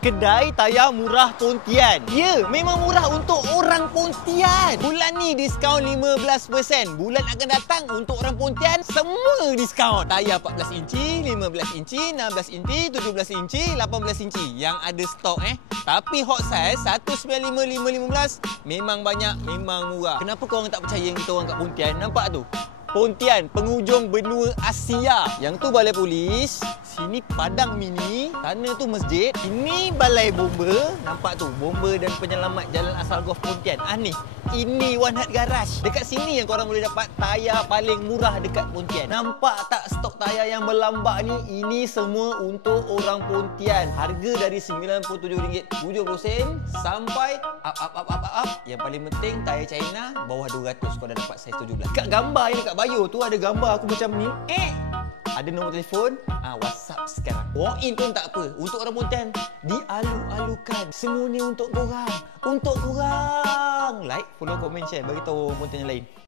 Kedai tayar murah Pontian. Ya, memang murah untuk orang Pontian. Bulan ni diskaun 15%. Bulan akan datang untuk orang Pontian semua diskaun. Tayar 14 inci, 15 inci, 16 inci, 17 inci, 18 inci yang ada stok Tapi hot size 195,515 memang banyak, memang murah. Kenapa kau orang tak percaya kita orang kat Pontian? Nampak tu? Pontian, penghujung benua Asia. Yang tu balai polis, sini padang mini, sana tu masjid, ini balai bomba. Nampak tu, bomba dan penyelamat Jalan Asal Golf Pontian. Ni, ini One Hut Garage. Dekat sini yang korang boleh dapat tayar paling murah dekat Pontian. Nampak tak stok tayar yang berlambak ni? Ini semua untuk orang Pontian. Harga dari RM97.70 sampai up. Yang paling penting tayar China bawah 200 kau dah dapat saiz 17. Kat gambar yang dekat bio tu ada gambar aku macam ni. Ada nombor telefon, WhatsApp sekarang. Walk in pun tak apa. Untuk orang Pontian, dialu-alukan. Semua ni untuk korang. Untuk korang. Like, follow, komen, share. Bagi tahu orang Pontian yang lain.